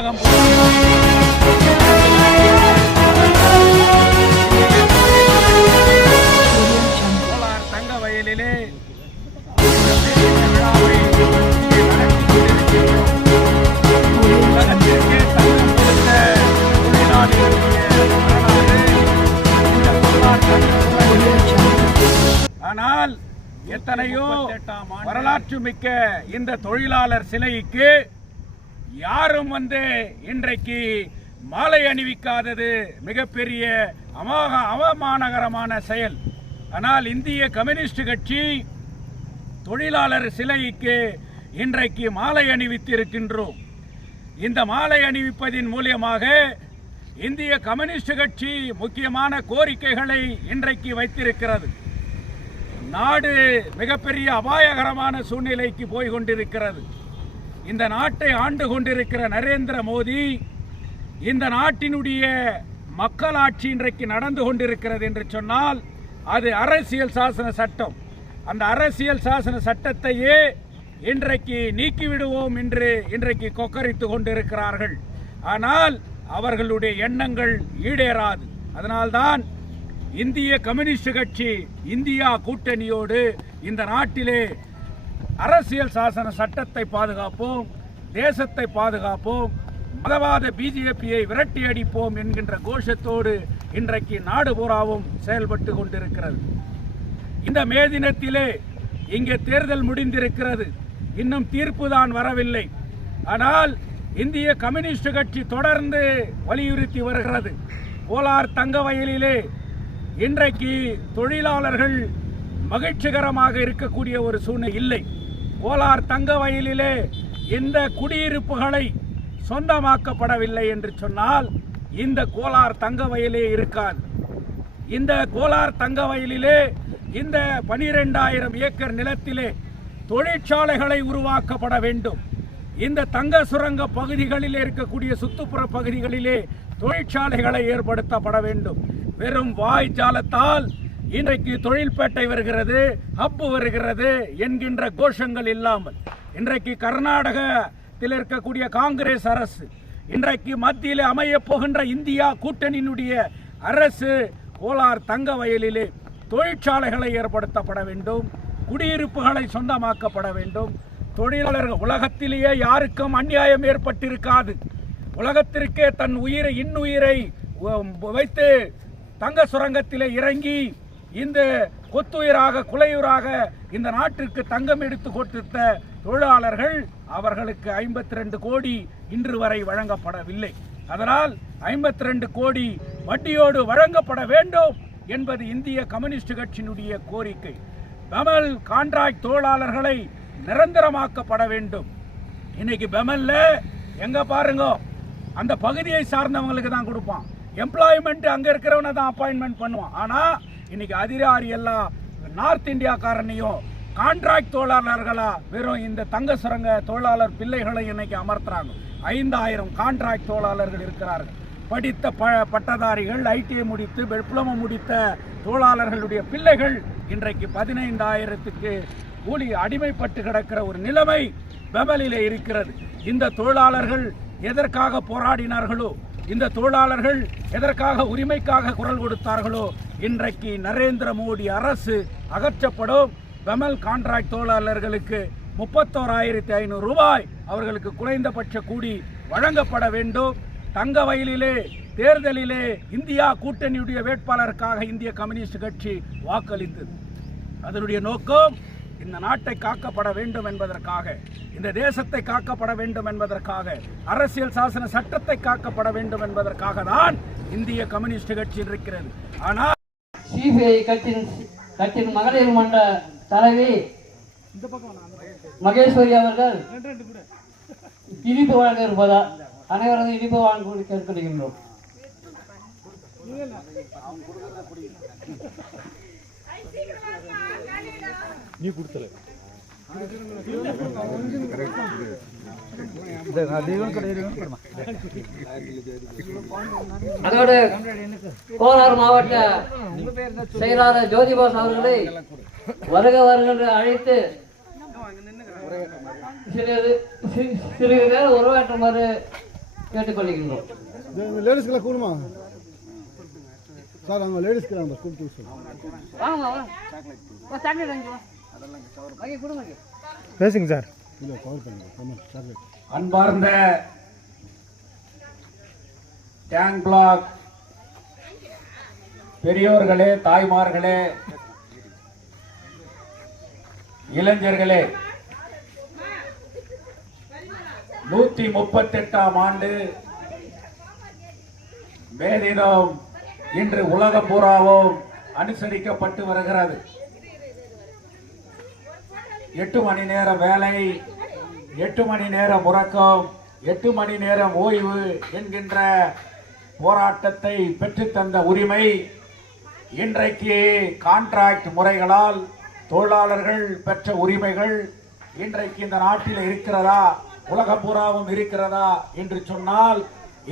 உலகம் கோலார் தங்க வயலிலே விழாவை உலகத்திற்கே தங்கம் கொடுத்த தொழிலாளிகளுடைய வரலாறு இந்த கோலார் தங்க. ஆனால் எத்தனையோ வரலாற்று மிக்க இந்த தொழிலாளர் சிலைக்கு யாரும் இன்றைக்கு மாலை அணிவிக்காதது மிகப்பெரிய அவமானகரமான செயல். ஆனால் இந்திய கம்யூனிஸ்ட் கட்சி தொழிலாளர் சிலைக்கு இன்றைக்கு மாலை அணிவித்திருக்கின்றோம். இந்த மாலை அணிவிப்பதின் மூலமாக இந்திய கம்யூனிஸ்ட் கட்சி முக்கியமான கோரிக்கைகளை இன்றைக்கு வைத்திருக்கிறது. நாடு மிகப்பெரிய அபாயகரமான சூழ்நிலைக்கு போய் கொண்டிருக்கிறது. இந்த நாட்டை ஆண்டு கொண்டிருக்கிற நரேந்திர மோடி இந்த நாட்டினுடைய மக்களாட்சி இன்றைக்கு நடந்து கொண்டிருக்கிறது என்று சொன்னால் அது அரசியல் சாசன சட்டம். அந்த அரசியல் சாசன சட்டத்தையே இன்றைக்கு நீக்கிவிடுவோம் என்று இன்றைக்கு கொக்கரித்து கொண்டிருக்கிறார்கள். ஆனால் அவர்களுடைய எண்ணங்கள் ஈடேறாது. அதனால்தான் இந்திய கம்யூனிஸ்ட் கட்சி இந்தியா கூட்டணியோடு இந்த நாட்டிலே அரசியல் சாசன சட்டத்தை பாதுகாப்போம், தேசத்தை பாதுகாப்போம், மதவாத பிஜேபியை விரட்டி அடிப்போம் என்கின்ற கோஷத்தோடு இன்றைக்கு நாடு பூராவும் செயல்பட்டு கொண்டிருக்கிறது. இந்த மே தினத்திலே இங்கே தேர்தல் முடிந்திருக்கிறது. இன்னும் தீர்ப்பு தான் வரவில்லை. ஆனால் இந்திய கம்யூனிஸ்ட் கட்சி தொடர்ந்து வலியுறுத்தி வருகிறது. கோலார் தங்க வயலிலே இன்றைக்கு தொழிலாளர்கள் மகிழ்ச்சிகரமாக இருக்கக்கூடிய ஒரு சூழ்நிலை இல்லை. கோலார் தங்க வயலிலே இந்த குடியிருப்புகளை சொந்தமாக்கப்படவில்லை என்று சொன்னால் இந்த கோலார் தங்க வயலே இருக்காது. இந்த கோலார் தங்க வயலிலே இந்த 12,000 ஏக்கர் நிலத்திலே தொழிற்சாலைகளை உருவாக்கப்பட வேண்டும். இந்த தங்க சுரங்க பகுதிகளில் இருக்கக்கூடிய சுற்றுப்புற பகுதிகளிலே தொழிற்சாலைகளை ஏற்படுத்தப்பட வேண்டும். வெறும் வாய் ஜாலத்தால் இன்றைக்கு தொழில்பேட்டை வருகிறது, ஹப்பு வருகிறது என்கின்ற கோஷங்கள் இல்லாமல் இன்றைக்கு கர்நாடகத்தில் இருக்கக்கூடிய காங்கிரஸ் அரசு, இன்றைக்கு மத்தியில் அமைய போகின்ற இந்தியா கூட்டணியினுடைய அரசு கோலார் தங்க வயலிலே தொழிற்சாலைகளை ஏற்படுத்தப்பட வேண்டும், குடியிருப்புகளை சொந்தமாக்கப்பட வேண்டும். தொழிலாளர்கள் உலகத்திலேயே யாருக்கும் அநியாயம் ஏற்பட்டிருக்காது. உலகத்திற்கே தன் உயிரை இன்னுயிரை வைத்து தங்க சுரங்கத்திலே இறங்கி இந்த கொத்துயிராக குலையுறாக இந்த நாட்டிற்கு தங்கம் எடுத்து கொடுத்த தொழிலாளர்கள் அவர்களுக்கு 52 கோடி இன்று வரை வழங்கப்படவில்லை. அதனால் 52 கோடி வட்டியோடு வழங்கப்பட வேண்டும் என்பது இந்திய கம்யூனிஸ்ட் கட்சியினுடைய கோரிக்கை. பெமல் கான்ட்ராக்ட் தொழிலாளர்களை நிரந்தரமாக்கப்பட வேண்டும். இன்னைக்கு பெமல்ல எங்க பாருங்க அந்த பகுதியை சார்ந்தவங்களுக்கு தான் கொடுப்பான். எம்ப்ளாய்மெண்ட் அங்க இருக்கிறவனை தான் அப்பாயின்மெண்ட் பண்ணுவான். ஆனா இன்னைக்கு அதிகாரி எல்லாம் நார்த் இந்தியாக்காரனையும் கான்ட்ராக்ட் தொழிலாளர்களா வெறும் இந்த தங்க சுரங்க தொழிலாளர் பிள்ளைகளை இன்னைக்கு அமர்த்துறாங்க. 5000 கான்ட்ராக்ட் தொழிலாளர்கள் இருக்கிறார்கள். படித்த பட்டதாரிகள், ஐடிஐ முடித்து டிப்ளமோ முடித்த தொழிலாளர்களுடைய பிள்ளைகள் இன்றைக்கு 15,000க்கு கூலி அடிமைப்பட்டு கிடக்கிற ஒரு நிலைமை பெமலிலே இருக்கிறது. இந்த தொழிலாளர்கள் எதற்காக போராடினார்களோ, இந்த தொழிலாளர்கள் எதற்காக உரிமைக்காக குரல் கொடுத்தார்களோ இன்றைக்கு நரேந்திர மோடி அரசு அகற்றப்படும். பெமல் கான்ட்ராக்ட் தொழிலாளர்களுக்கு 31,500 ரூபாய் அவர்களுக்கு குறைந்தபட்ச கூலி வழங்கப்பட வேண்டும். தங்க வயலிலே தேர்தலிலே இந்தியா கூட்டணியுடைய வேட்பாளருக்காக இந்திய கம்யூனிஸ்ட் கட்சி வாக்களித்தது. அதனுடைய நோக்கம் இந்த நாட்டை காக்கப்பட வேண்டும் என்பதற்காக, இந்த தேசத்தை காக்கப்பட வேண்டும் என்பதற்காக, அரசியல் சாசன சட்டத்தை காக்கப்பட வேண்டும் என்பதற்காக தான் இந்திய கம்யூனிஸ்ட் கட்சி இருக்கிறது. ஆனால் சிபிஐ கட்சியின் மகளிர் மன்ற தலைவி மகேஸ்வரி அவர்கள் இனிப்பு வழங்க இருப்பதா அனைவரது இனிப்பு வழங்க கேட்கின்றோம். நீ கொடுத்தல அதோடு கோலார் மாவட்ட செயலாளர் ஜோதிபாஸ் அவர்களை வருக வருகின்ற அழைத்து சிறிது நேரம் உருவாற்றுமாறு கேட்டுக்கொள்கின்றோம். லேடிஸ்க்கெல்லாம் கூடுமா சார்? அவங்க லேடிஸ்க்கு கூப்பிட்டு சொல்லுங்கள். வாங்க சாக்லேட் வாங்கி வாங்கி கொடுங்க. பேசுங்க சார். இல்லை கவர் பண்ணுங்க சாக்லேட். அன்பார்ந்த டேங் பிளாக் பெரியோர்களே, தாய்மார்களே, இளைஞர்களே, 138ஆம் ஆண்டு மே தினம் இன்று உலகம் பூராவும் அனுசரிக்கப்பட்டு வருகிறது. 8 மணி நேரம் வேலை, 8 மணி நேரம் உறக்கம், 8 மணி நேரம் ஓய்வு என்கின்ற போராட்டத்தை பெற்றுத்தந்த உரிமை இன்றைக்கு கான்ட்ராக்ட் முறைகளால் தொழிலாளர்கள் பெற்ற உரிமைகள் இன்றைக்கு இந்த நாட்டில் இருக்கிறதா, உலகம் பூராவும் இருக்கிறதா என்று சொன்னால்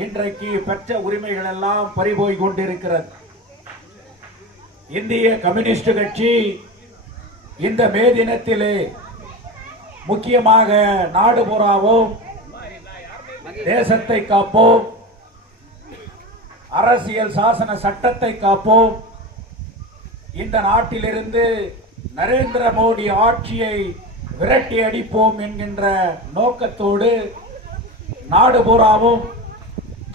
இன்றைக்கு பெற்ற உரிமைகள் எல்லாம் பறிபோய் கொண்டிருக்கிறது. இந்திய கம்யூனிஸ்ட் கட்சி இந்த மே தினத்திலே முக்கியமாக நாடு பூராவும் தேசத்தை காப்போம், அரசியல் சாசன சட்டத்தை காப்போம், இந்த நாட்டிலிருந்து நரேந்திர மோடி ஆட்சியை விரட்டி அடிப்போம் என்கின்ற நோக்கத்தோடு நாடு பூராவும்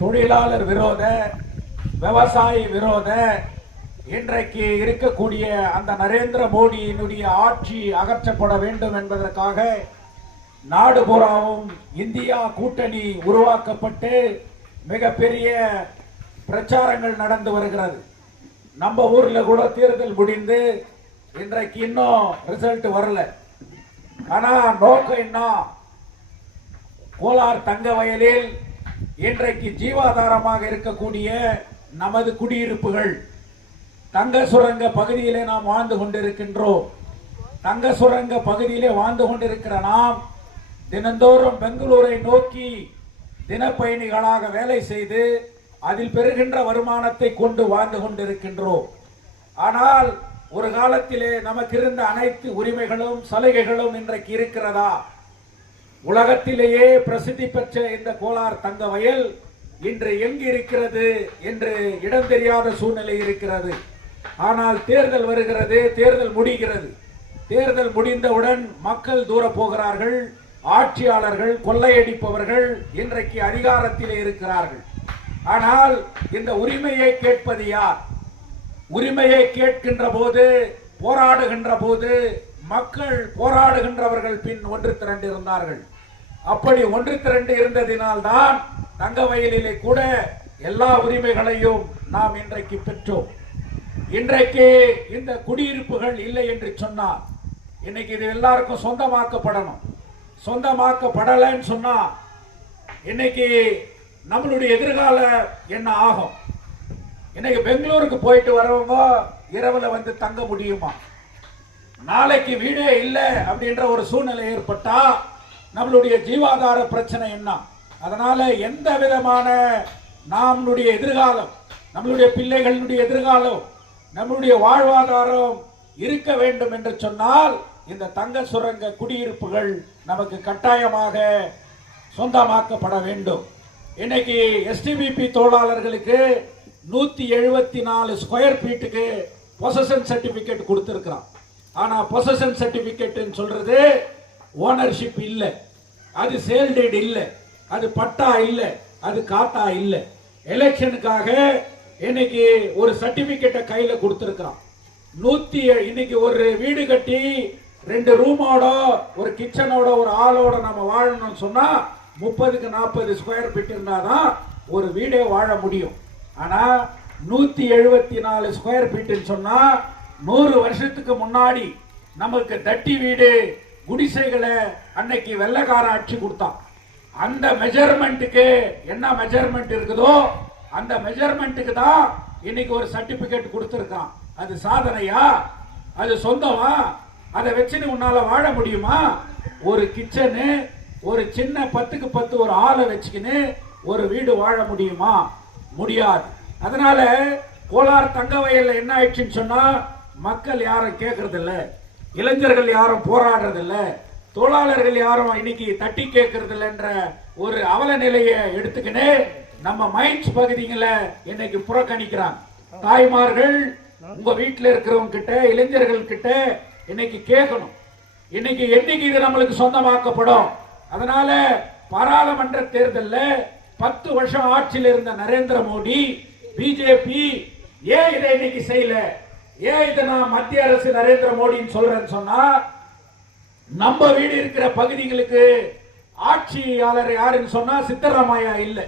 தொழிலாளர் விரோத, விவசாய விரோத இன்றைக்கு இருக்கக்கூடிய அந்த நரேந்திர மோடியினுடைய ஆட்சி அகற்றப்பட வேண்டும் என்பதற்காக நாடு பூராவும் இந்தியா கூட்டணி உருவாக்கப்பட்டு மிகப்பெரிய பிரச்சாரங்கள் நடந்து வருகிறது. நம்ம ஊர்ல கூட தேர்தல் முடிந்து இன்றைக்கு இன்னும் ரிசல்ட் வரல. ஆனா நோக்கம் என்ன? கோலார் தங்க வயலில் இன்றைக்கு ஜீவாதாரமாக இருக்கக்கூடிய நமது குடியிருப்புகள், தங்க சுரங்க பகுதியிலே நாம் வாழ்ந்து கொண்டிருக்கின்றோம். தங்க சுரங்க பகுதியிலே வாழ்ந்து கொண்டிருக்கிற நாம் தினந்தோறும் பெங்களூரை நோக்கி தினப்பயணிகளாக வேலை செய்து அதில் பெறுகின்ற வருமானத்தை கொண்டு வாழ்ந்து கொண்டிருக்கின்றோம். ஆனால் ஒரு காலத்திலே நமக்கு இருந்த அனைத்து உரிமைகளும் சலுகைகளும் இன்றைக்கு இருக்கிறதா? உலகத்திலேயே பிரசித்தி பெற்ற இந்த கோலார் தங்க வயல் இன்று எங்கு இருக்கிறது என்று இடம் தெரியாத சூழ்நிலை இருக்கிறது. ஆனால் தேர்தல் வருகிறது, தேர்தல் முடிகிறது. தேர்தல் முடிந்தவுடன் மக்கள் தூர போகிறார்கள். ஆட்சியாளர்கள், கொள்ளையடிப்பவர்கள் இன்றைக்கு அதிகாரத்திலே இருக்கிறார்கள். ஆனால் இந்த உரிமையை கேட்பது யார்? உரிமையை கேட்கின்ற போது, போராடுகின்ற போது மக்கள் போராடுகின்றவர்கள் பின் ஒன்று திரண்டு இருந்தார்கள். அப்படி ஒன்று திரண்டு இருந்ததினால்தான் தங்க வயலிலே கூட எல்லா உரிமைகளையும் நாம் இன்றைக்கு பெற்றோம். இன்றைக்கு இந்த குடியிருப்புகள் இல்லை என்று சொன்னால் இன்னைக்கு இது எல்லாருக்கும் சொந்தமாக்கப்படணும். சொந்தமாக்கப்படலைன்னு சொன்னா இன்னைக்கு நம்மளுடைய எதிர்காலம் என்ன ஆகும்? இன்னைக்கு பெங்களூருக்கு போயிட்டு வரவங்க இரவுல வந்து தங்க முடியுமா? நாளைக்கு வீடே இல்லை அப்படின்ற ஒரு சூழ்நிலை ஏற்பட்டா நம்மளுடைய ஜீவாதார பிரச்சனை என்ன? அதனால எந்த விதமான நம்மளுடைய எதிர்காலம், நம்மளுடைய பிள்ளைகளுடைய எதிர்காலம், நம்மளுடைய வாழ்வாதாரம் இருக்க வேண்டும் என்று சொன்னால் இந்த தங்க சுரங்க குடியிருப்புகள் நமக்கு கட்டாயமாக சொந்தமாக்கப்பட வேண்டும். இன்னைக்கு எஸ்டிபிபி தொழிலாளர்களுக்கு 174 ஸ்கொயர் ஃபீட்டுக்கு பொசஷன் சர்டிபிகேட் கொடுத்திருக்கிறான். ஆனா பொசஷன் சர்டிபிகேட் சொல்றது ஓனர்ஷிப் இல்லை, அது சேல் டீட் இல்லை, அது பட்டா இல்லை, அது காத்தா இல்லை. எலெக்ஷனுக்காக இன்னைக்கு ஒரு சர்டிபிகேட்டை கையில கொடுத்திருக்கிறான். இன்னைக்கு ஒரு வீடு கட்டி 2 ரூமோட ஒரு கிச்சனோட ஒரு ஆளோட நம்ம வாழணும்னு சொன்னா 30க்கு 40 ஸ்கொயர் ஃபீட் இருந்தாதான் ஒரு வீடே வாழ முடியும். ஆனா 174 ஸ்கொயர் ஃபீட்னு சொன்னா 100 வருஷத்துக்கு முன்னாடி நமக்கு தட்டி வீடு குடிசைகளை அன்னைக்கு வெள்ளைக்கார ஆட்சி கொடுத்தான். அந்த மெஜர்மெண்ட்டுக்கு என்ன மெஜர்மெண்ட் இருக்குதோ அந்த மெஜர்மெண்ட்டுக்கு தான் இன்னைக்கு ஒரு சர்டிபிகேட் கொடுத்திருக்கான். அது சாதனையா? அது சொந்தமா? அதை வச்சுன்னு உன்னால வாழ முடியுமா? ஒரு கிச்சனு, ஒரு சின்ன 10க்கு 10 ஒரு ஆளை வச்சுக்கின்னு ஒரு வீடு வாழ முடியுமா? முடியாது. அதனால கோலார் தங்க வயல்ல என்ன ஆயிடுச்சுன்னு சொன்னா மக்கள் யாரும் கேட்கறது இல்ல, இளைஞர்கள் யாரும் போராடுறது இல்ல, தொழிலாளர்கள் யாரும் இன்னைக்கு தட்டி கேட்கறது இல்லைன்ற ஒரு அவல நிலையை எடுத்துக்கினே நம்ம மைன்ஸ் பகுதிகளை இன்னைக்கு புறக்கணிக்கிறாங்க. தாய்மார்கள் உங்க வீட்டில் இருக்கிறவங்க கிட்ட, இளைஞர்கள் கிட்ட இன்னைக்கு கேட்கணும், இன்னைக்கு என்னைக்கு இது நம்மளுக்கு சொந்தமாக்கப்படும். அதனால பாராளுமன்ற தேர்தலில் 10 வருஷம் ஆட்சியில் இருந்த நரேந்திர மோடி, பிஜேபி ஏன் இதை இன்னைக்கு செய்யல? ஏன் இதை நான் மத்திய அரசு நரேந்திர மோடின்னு சொல்றேன்னு சொன்னா, நம்ம வீடு இருக்கிற பகுதிகளுக்கு ஆட்சியாளர் யாருன்னு சொன்னா சித்தராமையா இல்ல.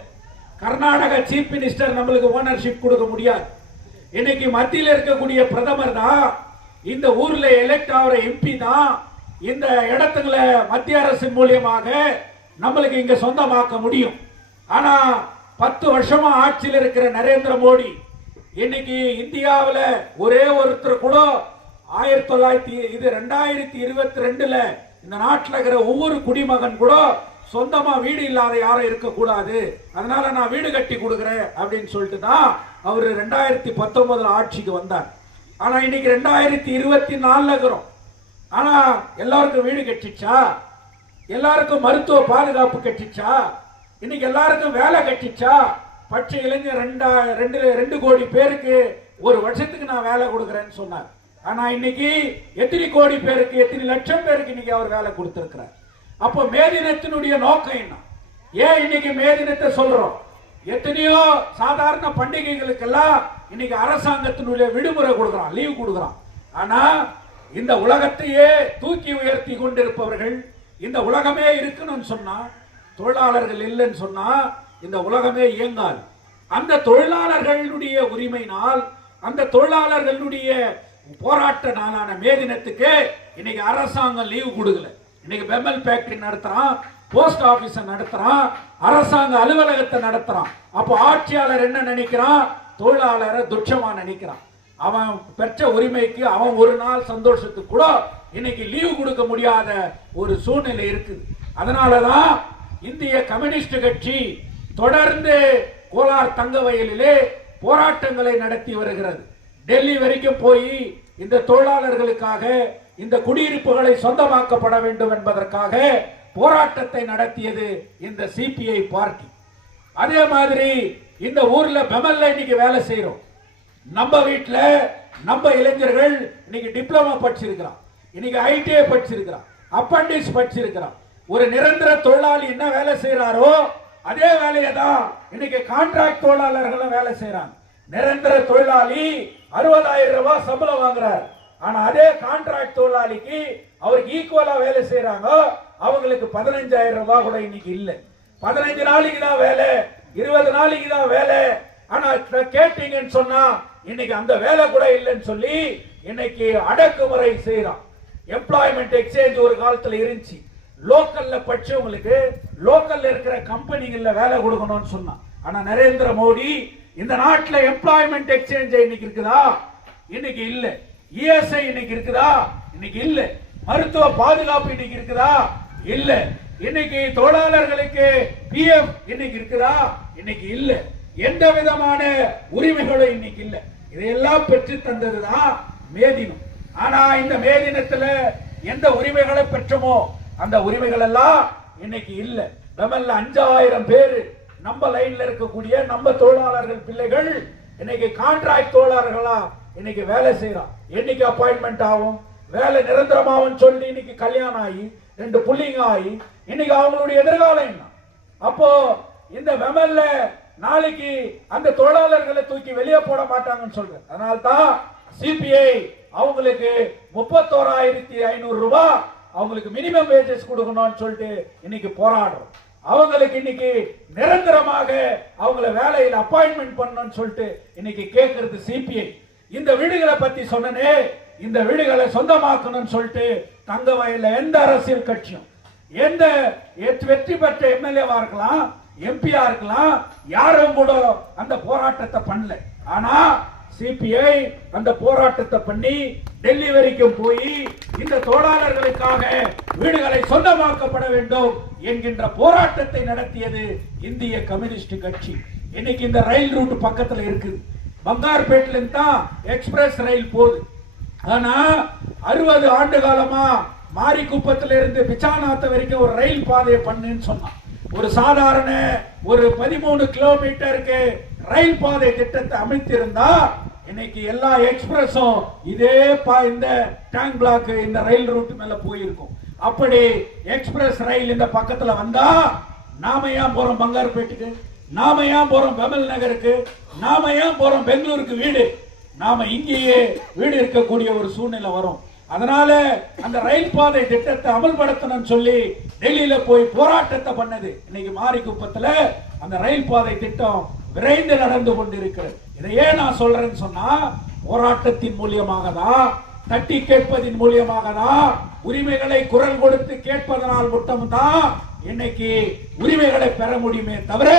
கர்நாடக சீஃப் மினிஸ்டர் நம்மளுக்கு ஓனர்ஷிப் கொடுக்க முடியாது. இன்னைக்கு மத்தியில் இருக்கக்கூடிய பிரதமர் தான், இந்த ஊர்ல எலெக்ட் ஆகிற எம்பி தான் இந்த இடத்துல மத்திய அரசின் மூலியமாக நம்மளுக்கு இங்க சொந்தமாக்க முடியும். ஆனா 10 வருஷமா ஆட்சியில் இருக்கிற நரேந்திர மோடி இன்னைக்கு இந்தியாவில் ஒரே ஒருத்தர் கூட 2022 இந்த நாட்டில் இருக்கிற ஒவ்வொரு குடிமகன் கூட சொந்தமா வீடு இல்லாத யாரும் இருக்கக்கூடாது, அதனால நான் வீடு கட்டி கொடுக்குறேன் அப்படின்னு சொல்லிட்டு தான் அவர் 2019 ஆட்சிக்கு வந்தார். ஆனா இன்னைக்கு 2024 இருக்கிறோம். ஆனா எல்லாருக்கும் வீடு கட்டிச்சா? எல்லாருக்கும் மருத்துவ பாதுகாப்பு கட்டிச்சா? இன்னைக்கு எல்லாருக்கும் வேலை கட்டிச்சா? பச்சை இளைஞர் 2 கோடி பேருக்கு ஒரு வருஷத்துக்கு நான் வேலை கொடுக்குறேன்னு சொன்னார். ஆனா இன்னைக்கு எத்தனை கோடி பேருக்கு, எத்தனை லட்சம் பேருக்கு இன்னைக்கு அவர் வேலை கொடுத்திருக்கிறார். அப்போ மே தினத்தினுடைய நோக்கம் என்ன? ஏன் இன்னைக்கு மே தினத்தை சொல்றோம்? எத்தனையோ சாதாரண பண்டிகைகளுக்கெல்லாம் இன்னைக்கு அரசாங்கத்தினுடைய விடுமுறை கொடுக்குறான், லீவ் கொடுக்குறான். ஆனா இந்த உலகத்தையே தூக்கி உயர்த்தி கொண்டிருப்பவர்கள், இந்த உலகமே இருக்குன்னு சொன்னா, தொழிலாளர்கள் இல்லைன்னு சொன்னா இந்த உலகமே இயங்காது. அந்த தொழிலாளர்களுடைய உரிமையினால், அந்த தொழிலாளர்களுடைய போராட்ட நாளான மே தினத்துக்கு இன்னைக்கு அரசாங்கம் லீவு கொடுக்கல. இன்னைக்கு பெமல் ஃபேக்டரி நடத்துறான், போஸ்ட் ஆபீஸ் நடத்துறான், அரசாங்க அலுவலகத்தை நடத்துறான். அப்போ ஆட்சியாளர் என்ன நினைக்கிறான்? தொழிலாளரை துச்சமா நினைக்கிறான். அவன் பெற்ற உரிமைக்கு அவன் ஒரு நாள் சந்தோஷத்துக்கு கூட இன்னைக்கு லீவு கொடுக்க முடியாத ஒரு சூழ்நிலை இருக்குது. அதனாலதான் இந்திய கம்யூனிஸ்ட் கட்சி தொடர்ந்து கோலார் தங்க வயலிலே போராட்டங்களை நடத்தி வருகிறது. டெல்லி வரைக்கும் போய் இந்த தொழிலாளர்களுக்காக, இந்த குடியிருப்புகளை சொந்தமாக்கப்பட வேண்டும் என்பதற்காக போராட்டத்தை நடத்தியது இந்த சிபிஐ பார்ட்டி. அதே மாதிரி இந்த ஊர்ல பெமல்ல இன்னைக்கு வேலை செய்யறோம். நம்ம வீட்டுல நம்ம இளைஞர்கள் இன்னைக்கு டிப்ளமா படிச்சிருக்கிறான், இன்னைக்கு ஐடிஐ படிச்சிருக்கிறான், அப்பண்டிஸ் படிச்சிருக்கிறான். ஒரு நிரந்தர தொழிலாளி என்ன வேலை செய்யறாரோ அதே வேலையை தான் இன்னைக்கு கான்ட்ராக்ட் தொழிலாளர்களும் வேலை செய்யறாங்க. நிரந்தர தொழிலாளி 60,000 ரூபாய் சம்பளம் வாங்குறார். ஆனா அதே கான்ட்ராக்ட் தொழிலாளிக்கு அவருக்கு ஈக்குவலா வேலை செய்யறாங்க, அவங்களுக்கு 15,000 ரூபாய் கூட இன்னைக்கு இல்ல. 15 நாளைக்கு தான் வேலை, 20 நாளைக்கு தான் வேலை. ஆனா கேட்டீங்கன்னு சொன்னா இன்னைக்கு அந்த வேலை கூட இல்லைன்னு சொல்லி இன்னைக்கு அடக்குமுறை செய்யறான். எம்ப்ளாய்மெண்ட் எக்ஸ்சேஞ்ச் ஒரு காலத்துல இருந்துச்சு. லோக்கல்ல படிச்சவங்களுக்கு லோக்கல்ல இருக்கிற கம்பெனிகள்ல வேலை கொடுக்கணும்னு சொன்னான். ஆனா நரேந்திர மோடி இந்த நாட்டில் எம்ப்ளாய்மெண்ட் எக்ஸ்சேஞ்ச் இன்னைக்கு இருக்குதா? இன்னைக்கு இல்ல. இஎஸ்ஐ இன்னைக்கு இருக்குதா? இன்னைக்கு இல்ல. மருத்துவ பாதுகாப்பு இன்னைக்கு இருக்குதா? இல்ல. இன்னைக்கு தொழிலாளர்களுக்கு பிஎஃப் இன்னைக்கு இருக்குதா? இன்னைக்கு இல்ல. எந்த விதமான உரிமைகளும் இன்னைக்கு இல்ல. இதையெல்லாம் பெற்று தந்ததுதான் மே தினம். ஆனா இந்த மே தினத்துல எந்த உரிமைகளை பெற்றோமோ அந்த உரிமைகள் எல்லாம் இன்னைக்கு இல்ல. நம்மள 5,000 பேர் நம்ம லைன்ல இருக்கக்கூடிய நம்ம தொழிலாளர்கள் பிள்ளைகள் இன்னைக்கு கான்ட்ராக்ட் தொழிலாளர்களா இன்னைக்கு வேலை செய்யறான். என்னைக்கு அப்பாயின்மெண்ட் ஆகும், வேலை நிரந்தரமாகும் சொல்லி இன்னைக்கு கல்யாணம் ஆகி 2 புள்ளிங்க ஆகி இன்னைக்கு அவங்களுடைய எதிர்காலம் என்ன? அப்போ இந்த வெமல்ல நாளைக்கு அந்த தொழிலாளர்களை தூக்கி வெளியே போட மாட்டாங்கன்னு சொல்றேன். அதனால தான் சிபிஐ அவங்களுக்கு 31,500 ரூபாய் அவங்களுக்கு மினிமம் வேஜஸ் கொடுக்கணும்னு சொல்லிட்டு இன்னைக்கு போராடுறோம். அவங்களுக்கு இன்னைக்கு நிரந்தரமாக அவங்கள வேலையில் அப்பாயின்மெண்ட் பண்ணணும்னு சொல்லிட்டு இன்னைக்கு கேட்கறது சிபிஐ. இந்த வீடுகளை பத்தி சொன்னனே, இந்த வீடுகளை சொந்தமாக்கணும்னு சொல்லிட்டு தங்க வயல்ல எந்த அரசியல் கட்சியும், எந்த வெற்றி பெற்ற எம்எல்ஏவா இருக்கலாம், எம்பியா இருக்கலாம், யாரும் கூட அந்த போராட்டத்தை பண்ணல. ஆனா சிபிஐ அந்த போராட்டத்தை பண்ணி டெல்லி வரைக்கும் போய் இந்த தொழிலாளர்களுக்காக வீடுகளை சொந்தமாக்கப்பட வேண்டும் என்கின்ற போராட்டத்தை நடத்தியது இந்திய கம்யூனிஸ்ட் கட்சி. இன்னைக்கு இந்த ரயில் ரூட் பக்கத்துல இருக்குது. பங்கார்பேட்டில தான் எக்ஸ்பிரஸ் ரயில் போகுது. ஆனா 60 ஆண்டு காலமா மாரிக்குப்பத்திலிருந்து பிச்சாநாத்த வரைக்கும் ஒரு ரயில் பாதையை பண்ணுன்னு சொன்னான். ஒரு சாதாரண ஒரு 13 கிலோமீட்டருக்கு ரயில் பாதை திட்டத்தை அமைத்திருந்தா இன்னைக்கு எல்லா எக்ஸ்பிரஸும் இதே இந்த டேங்க் பிளாக் இந்த ரயில் ரூட் மேல போயிருக்கும். அப்படி எக்ஸ்பிரஸ் ரயில் இந்த பக்கத்துல வந்தா நாம ஏன் போறோம் பங்காருப்பேட்டுக்கு, நாம ஏன் போறோம் பெமல் நகருக்கு, நாம ஏன் போறோம் பெங்களூருக்கு வீடு, நாம இங்கேயே வீடு இருக்கக்கூடிய ஒரு சூழ்நிலை வரும். அதனால அந்த ரயில் பாதை திட்டத்தை அமல்படுத்தணும்னு சொல்லி டெல்லியில போய் போராட்டத்தை பண்ணது. இன்னைக்கு மாரிக்குப்பத்துல அந்த ரயில் பாதை திட்டம் விரைந்து நடந்து கொண்டிருக்கிறது. இதை ஏன் நான் சொல்றேன்னு சொன்னா, போராட்டத்தின் மூலியமாக தான், தட்டி கேட்பதின் மூலியமாக தான், உரிமைகளை குரல் கொடுத்து கேட்பதனால் மட்டும்தான் இன்னைக்கு உரிமைகளை பெற முடியுமே தவிர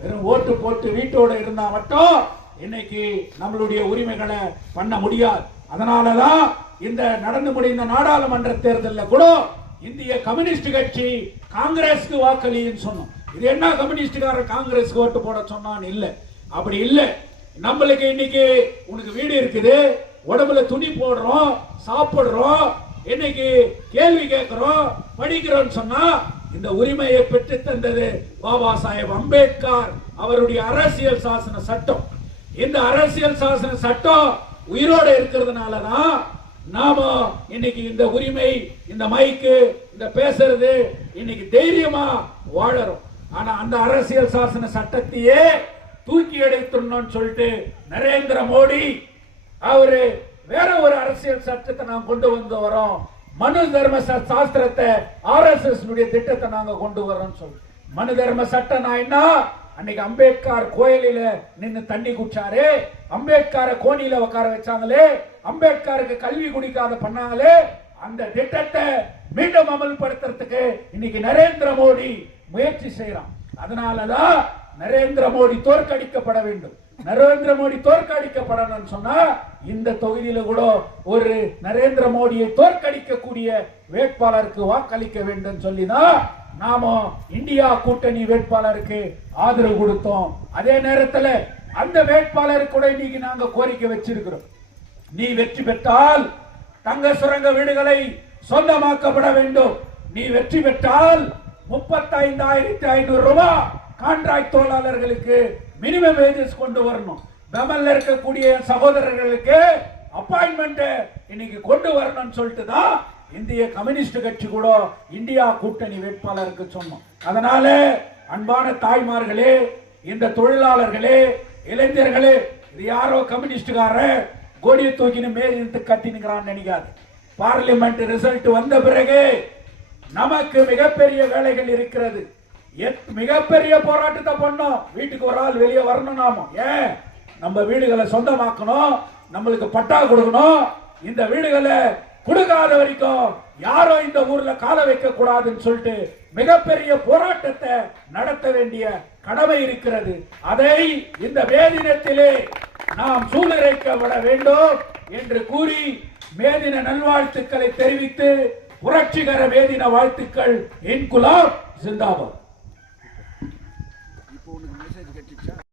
வெறும் ஓட்டு போட்டு வீட்டோட இருந்தா மட்டும் இன்னைக்கு நம்மளுடைய உரிமைகளை பண்ண முடியாது. அதனாலதான் இந்த நடந்து முடிந்த நாடாளுமன்ற தேர்தலில் கூட இந்திய கம்யூனிஸ்ட் கட்சி காங்கிரஸ்க்கு வாக்களின்னு சொன்னோம். இது என்ன கம்யூனிஸ்டுக்காரர் காங்கிரஸ்க்கு ஓட்டு போட சொன்னான்னு இல்ல, அப்படி இல்ல. நம்மளுக்கு இன்னைக்கு உனக்கு வீடு இருக்குது, உடம்புல துணி போடுறோம், சாப்பிடுறோம், இன்னைக்கு கேள்வி கேட்கிறோம், படிக்கிறோம் சொன்னா இந்த உரிமையை பெற்று தந்தது பாபா சாஹேப் அம்பேத்கர் அவருடைய அரசியல் சாசன சட்டம். இந்த அரசியல் சாசன சட்டம் உயிரோட இருக்கிறதுனாலதான் நாம இன்னைக்கு இந்த உரிமை, இந்த மைக்கு, இந்த பேசுறது இன்னைக்கு தைரியமா வாழறோம். ஆனா அந்த அரசியல் சாசன சட்டத்தையே தூக்கி எடுத்துடணும்னு சொல்லிட்டு நரேந்திர மோடி அவரு வேற ஒரு அரசியல் சட்டத்தை நாம் கொண்டு வந்து வரோம், மனு தர்ம சாஸ்திரத்தை RSS திட்டத்தை நாங்க கொண்டு வரோம் சொல்லி. மனு தர்ம சட்டம் என்ன? அன்னைக்கு அம்பேத்கர் கோயிலில நின்று தண்ணி குடிச்சாரு, அம்பேத்கரை கோணியில உட்கார வச்சாங்களே, அம்பேத்கருக்கு கல்வி குடிக்காத பண்ணாங்களே, அந்த திட்டத்தை மீண்டும் அமல்படுத்துறதுக்கு இன்னைக்கு நரேந்திர மோடி முயற்சி செய்யறான். அதனாலதான் நரேந்திர மோடி தோற்கடிக்கப்பட வேண்டும். நரேந்திர மோடி தோற்கடிக்கப்படணும்னு சொன்னா இந்த தொகுதியில கூட ஒரு நரேந்திர மோடியை தோற்கடிக்கக்கூடிய வேட்பாளருக்கு வாக்களிக்க வேண்டும் சொல்லிதான் நாம இந்தியா கூட்டணி வேட்பாளருக்கு ஆதரவு கொடுத்தோம். அதே நேரத்தில் அந்த வேட்பாளருக்கு கூட இன்னைக்கு நாங்க கோரிக்கை வச்சிருக்கிறோம். நீ வெற்றி பெற்றால் தங்க சுரங்க வீடுகளை சொந்தமாக்கப்பட வேண்டும். நீ வெற்றி பெற்றால் 35,500 ரூபாய் கான்ட்ராக்ட் தொழிலாளர்களுக்கு மினிமம் வேஜஸ் கொண்டு வரணும். பெமல்ல இருக்கக்கூடிய சகோதரர்களுக்கு அப்பாயின்மெண்ட் இன்னைக்கு கொண்டு வரணும்னு சொல்லிட்டு தான் இந்திய கம்யூனிஸ்ட் கட்சி கூட இந்தியா கூட்டணி வேட்பாளருக்கு சொன்னோம். அதனால அன்பான தாய்மார்களே, இந்த தொழிலாளர்களே, இளைஞர்களே, இது யாரோ கம்யூனிஸ்டுக்கார கோடியை தூக்கின்னு மேலிருந்து கட்டினுக்கிறான்னு நினைக்காது. பார்லிமெண்ட் ரிசல்ட் வந்த பிறகு நமக்கு மிகப்பெரிய வேலைகள் இருக்கிறது. மிகப்பெரிய போராட்டத்தை பண்ணோம். வீட்டுக்கு ஒரு ஆள் வெளியே வரணும். நாம ஏன் நம்ம வீடுகளை சொந்தமாக்கணும், நம்மளுக்கு பட்டா கொடுக்கணும். இந்த வீடுகளை கொடுக்காத வரைக்கும் யாரோ இந்த ஊர்ல கால வைக்க கூடாதுன்னு சொல்லிட்டு மிகப்பெரிய போராட்டத்தை நடத்த வேண்டிய கடமை இருக்கிறது. அதை இந்த மேதினத்திலே நாம் சூழ்நிலைக்கப்பட வேண்டும் என்று கூறி மேதின நல்வாழ்த்துக்களை தெரிவித்து புரட்சிகர மேதின வாழ்த்துக்கள். இன்குலாப் ஜிந்தாபாத்.